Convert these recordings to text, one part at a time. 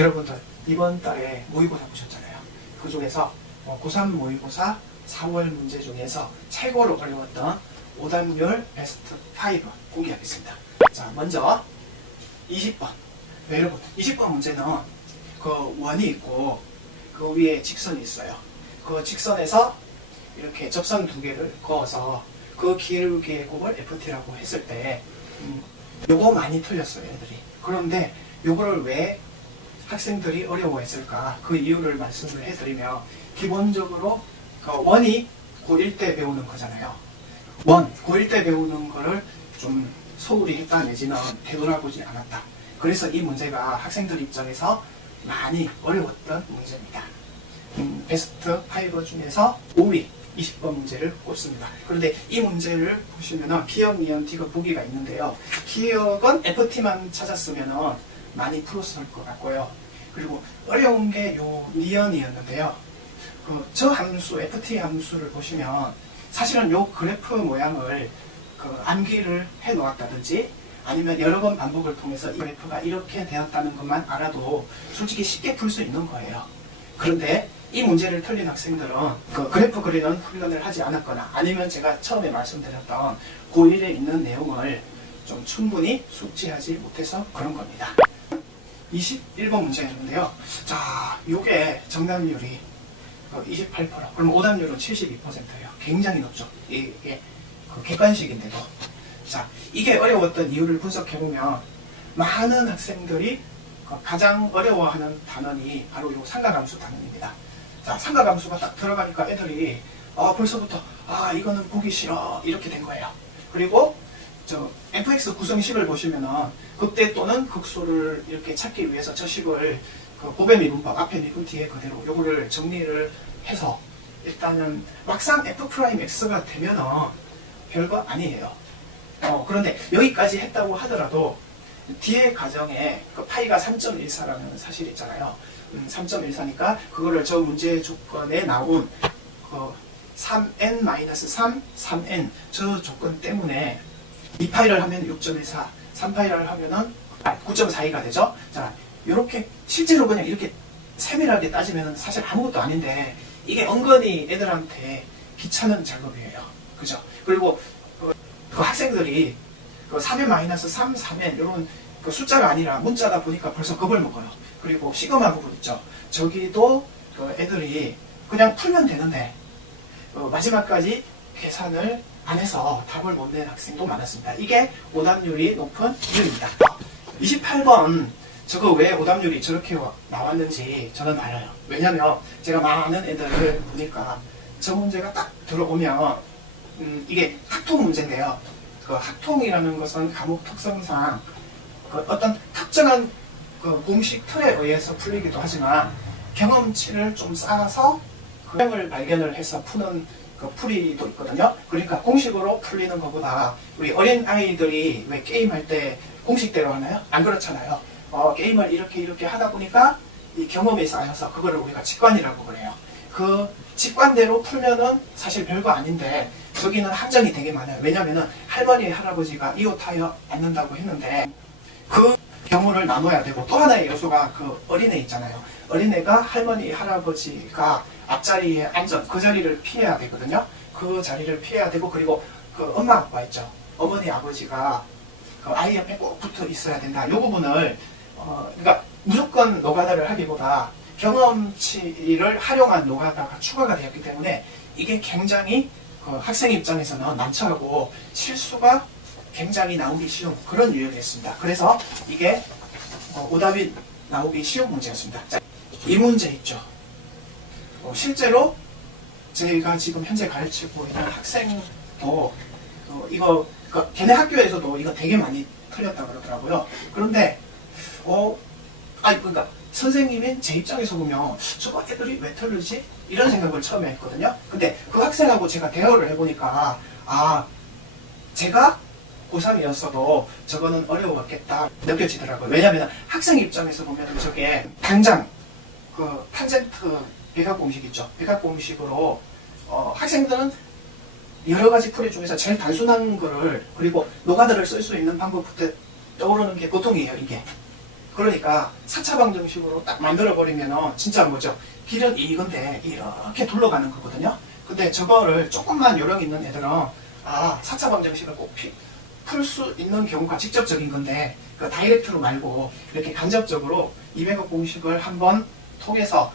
여러분들 이번 달에 모의고사 보셨잖아요. 그 중에서 고3 모의고사 4월 문제 중에서 최고로 어려웠던 오답률 베스트 5 공개하겠습니다. 자, 먼저 20번. 여러분, 20번 문제는 그 원이 있고 그 위에 직선이 있어요. 그 직선에서 이렇게 접선 두 개를 그어서 그 길이의 곱을 FT라고 했을 때 요거 많이 틀렸어요, 애들이. 그런데 요거를 왜 학생들이 어려워했을까? 그 이유를 말씀을 해드리면, 기본적으로 원이 고1 때 배우는 거잖아요. 고1 때 배우는 거를 좀 소홀히 했다 내지는 되돌아보지 않았다. 그래서 이 문제가 학생들 입장에서 많이 어려웠던 문제입니다. 베스트 5 중에서 5위 20번 문제를 꼽습니다. 그런데 이 문제를 보시면 기억, 니은, 디귿 보기가 있는데요. 기억은 FT만 찾았으면 많이 풀었을 것 같고요. 그리고 어려운 게 요 니은이었는데요. 저 함수, FT 함수를 보시면 사실은 요 그래프 모양을 암기를 해 놓았다든지 아니면 여러 번 반복을 통해서 이 그래프가 이렇게 되었다는 것만 알아도 솔직히 쉽게 풀 수 있는 거예요. 그런데 이 문제를 틀린 학생들은 그래프 그리는 훈련을 하지 않았거나 아니면 제가 처음에 말씀드렸던 고1에 있는 내용을 좀 충분히 숙지하지 못해서 그런 겁니다. 21번 문제였는데요. 자, 요게 정답률이 28%. 그럼 오답률은 72%예요. 굉장히 높죠. 이게 객관식인데도. 자, 이게 어려웠던 이유를 분석해보면 많은 학생들이 가장 어려워하는 단원이 바로 요 삼각함수 단원입니다. 자, 삼각함수가 딱 들어가니까 애들이 벌써부터 이거는 보기 싫어 이렇게 된 거예요. 그리고 저 fx 구성식을 보시면은 극대 또는 극소를 이렇게 찾기 위해서 저 식을 곱의 미분법 앞에 미분 뒤에 그대로 요거를 정리를 해서 일단은 막상 f'x가 되면은 별거 아니에요. 그런데 여기까지 했다고 하더라도 뒤에 가정에 파이가 3.14라는 사실이 있잖아요. 3.14니까 그거를 저 문제 조건에 나온 3n-3, 3n 저 조건 때문에 2파이를 하면 6.14, 3파이를 하면은 9.42가 되죠. 자, 요렇게 실제로 그냥 이렇게 세밀하게 따지면 사실 아무것도 아닌데 이게 은근히 애들한테 귀찮은 작업이에요. 그죠? 그리고 그 학생들이 3n-3, 3n 이런 숫자가 아니라 문자다 보니까 벌써 겁을 먹어요. 그리고 시그마 부분 있죠. 저기도 애들이 그냥 풀면 되는데 마지막까지 계산을 안 해서 답을 못 낸 학생도 많았습니다. 이게 오답률이 높은 이유입니다. 28번 저거 왜 오답률이 저렇게 나왔는지 저는 알아요. 왜냐면 제가 많은 애들을 보니까 저 문제가 딱 들어오면 이게 학통 문제인데요. 학통이라는 것은 과목 특성상 어떤 특정한 공식 틀에 의해서 풀리기도 하지만 경험치를 좀 쌓아서 을 발견을 해서 푸는 풀이도 있거든요. 그러니까 공식으로 풀리는 것보다 우리 어린 아이들이 왜 게임할 때 공식대로 하나요? 안 그렇잖아요. 게임을 이렇게 하다 보니까 이 경험이 쌓여서 그거를 우리가 직관이라고 그래요. 그 직관대로 풀면은 사실 별거 아닌데 저기는 함정이 되게 많아요. 왜냐면은 할머니, 할아버지가 이웃하여 앉는다고 했는데 그 경우를 나눠야 되고 또 하나의 요소가 어린애 있잖아요. 어린애가 할머니, 할아버지가 앞자리에 앉은 그 자리를 피해야 되거든요. 그 자리를 피해야 되고 그리고 엄마, 아빠 있죠. 어머니, 아버지가 아이 옆에 꼭 붙어 있어야 된다. 이 부분을 그러니까 무조건 노가다를 하기보다 경험치를 활용한 노가다가 추가가 되었기 때문에 이게 굉장히 학생 입장에서는 난처하고 실수가 굉장히 나오기 쉬운 그런 유형이었습니다. 그래서 이게 오답이 나오기 쉬운 문제였습니다. 자, 이 문제 있죠. 실제로 제가 지금 현재 가르치고 있는 학생도 이거 걔네 학교에서도 이거 되게 많이 틀렸다 그러더라고요. 그런데 그러니까 선생님인 제 입장에서 보면 저거 애들이 왜 틀리지? 이런 생각을 처음에 했거든요. 근데 그 학생하고 제가 대화를 해보니까 제가 고3이었어도 저거는 어려웠겠다 느껴지더라고요. 왜냐하면 학생 입장에서 보면 저게 당장 탄젠트 백학공식 있죠. 백학공식으로 학생들은 여러 가지 풀이 중에서 제일 단순한 거를 그리고 노가다를 쓸 수 있는 방법부터 떠오르는 게 보통이에요. 이게 그러니까 4차 방정식으로 딱 만들어버리면 진짜 뭐죠? 길은 이건데 이렇게 둘러가는 거거든요. 근데 저거를 조금만 요령 있는 애들은 4차 방정식을 꼭 풀 수 있는 경우가 직접적인 건데 그 다이렉트로 말고 이렇게 간접적으로 200억 공식을 한번 통해서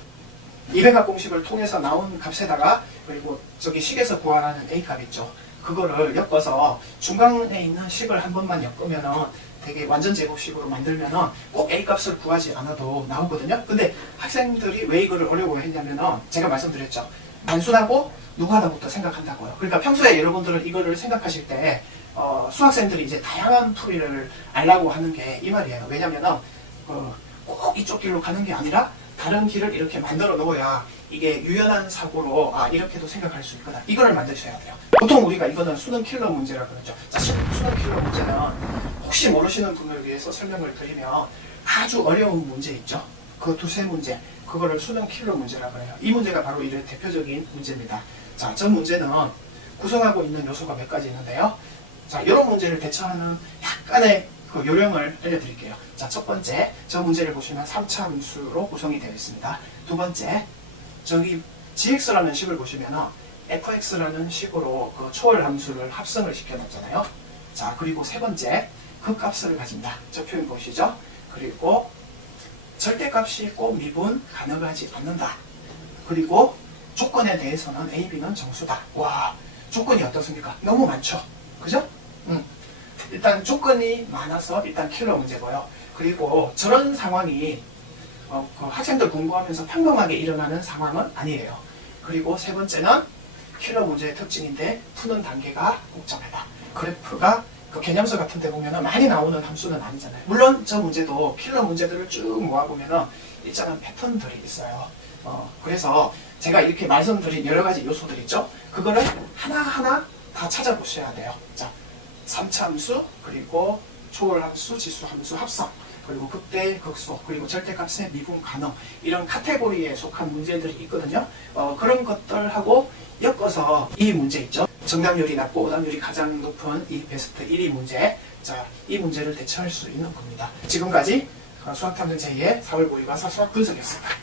200억 공식을 통해서 나온 값에다가 그리고 저기 식에서 구하라는 A 값 있죠. 그거를 엮어서 중간에 있는 식을 한 번만 엮으면은 되게 완전 제곱식으로 만들면은 꼭 A 값을 구하지 않아도 나오거든요. 근데 학생들이 왜 이거를 어려워했냐면은 제가 말씀드렸죠. 단순하고 누구하다부터 생각한다고요. 그러니까 평소에 여러분들은 이거를 생각하실 때 수학생들이 이제 다양한 풀이를 알라고 하는 게 이 말이에요. 왜냐면은 꼭 이쪽 길로 가는 게 아니라 다른 길을 이렇게 만들어 놓아야 이게 유연한 사고로 이렇게도 생각할 수 있구나. 이거를 만드셔야 돼요. 보통 우리가 이거는 수능 킬러 문제라 그러죠. 자, 수능 킬러 문제는 혹시 모르시는 분을 위해서 설명을 드리면 아주 어려운 문제 있죠. 그 두세 문제. 그거를 수능 킬러 문제라 그래요. 이 문제가 바로 이런 대표적인 문제입니다. 자, 저 문제는 구성하고 있는 요소가 몇 가지 있는데요. 자, 이런 문제를 대처하는 약간의 그 요령을 알려드릴게요. 자, 첫 번째, 저 문제를 보시면 3차 함수로 구성이 되어 있습니다. 두 번째, 저기 gx라는 식을 보시면 fx라는 식으로 그 초월 함수를 합성을 시켜놨잖아요. 자, 그리고 세 번째, 그 값을 가진다. 저 표현 보시죠. 그리고 절대값이 꼭 미분 가능하지 않는다. 그리고 조건에 대해서는 A, B는 정수다. 와, 조건이 어떻습니까? 너무 많죠? 그죠? 일단 조건이 많아서 일단 킬러 문제고요. 그리고 저런 상황이 그 학생들 공부하면서 평범하게 일어나는 상황은 아니에요. 그리고 세 번째는 킬러 문제의 특징인데 푸는 단계가 복잡하다. 그래프가 그 개념서 같은 데 보면 많이 나오는 함수는 아니잖아요. 물론 저 문제도 킬러 문제들을 쭉 모아보면 일정한 패턴들이 있어요. 그래서 제가 이렇게 말씀드린 여러 가지 요소들 있죠. 그거를 하나하나 다 찾아보셔야 돼요. 자, 3차 함수, 그리고 초월함수, 지수함수 합성, 그리고 극대, 극소, 그리고 절대값의 미분 가능, 이런 카테고리에 속한 문제들이 있거든요. 그런 것들하고 엮어서 이 문제 있죠. 정답률이 낮고 오답률이 가장 높은 이 베스트 1위 문제, 자, 이 문제를 대처할 수 있는 겁니다. 지금까지 수학탐정 제2의 4월 모의고사 수학 분석이었습니다.